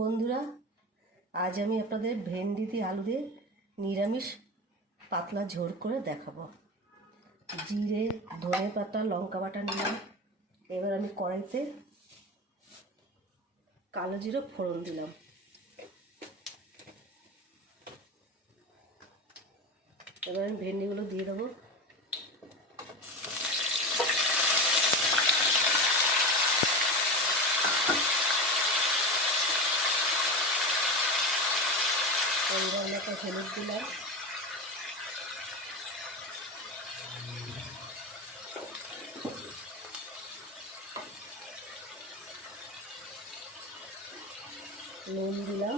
বন্ধুরা, আজ আমি আপনাদের ভেন্ডি দিয়ে আলু দিয়ে নিরামিষ পাতলা ঝোল করে দেখাবো। জিরে, ধনে পাতা, লঙ্কা বাটা নিলাম। এবার আমি কড়াইতে কালো জিরে ফোড়ন দিলাম। এবার আমি ভেন্ডিগুলো দিয়ে দেবো। পরিমাণ মতো হলুদ দিলাম, নুন দিলাম,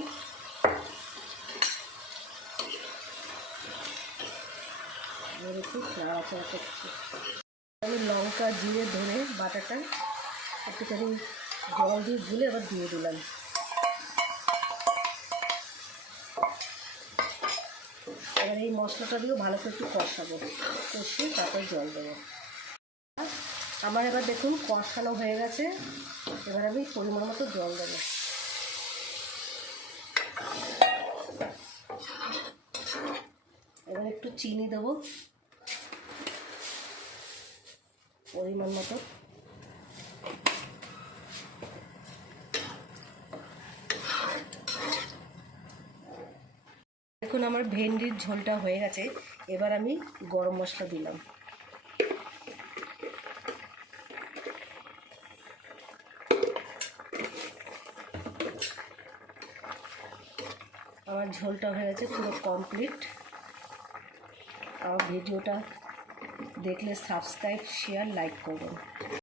একটু নাড়াচাড়া করছি। আমি লঙ্কা, জিরে, ধনে বাটাটা একটুখানি জল দিয়ে গুলে আবার দিয়ে দিলাম। এবার এই মশলাটা দিয়েও ভালো করে একটু কষাবো, কষিয়ে তারপরে জল দেবো। আমার এবার দেখুন কষানো হয়ে গেছে। এবার আমি পরিমাণ মতো জল দেবো। এবার একটু চিনি দেবো পরিমাণ মতো। দেখুন আমার ভেন্ডির ঝোলটা হয়ে গেছে। এবার আমি গরম মশলা দিলাম। আমার ঝোলটা হয়ে গেছে পুরো কমপ্লিট। আমার ভিডিওটা দেখলে সাবস্ক্রাইব, শেয়ার, লাইক করবেন।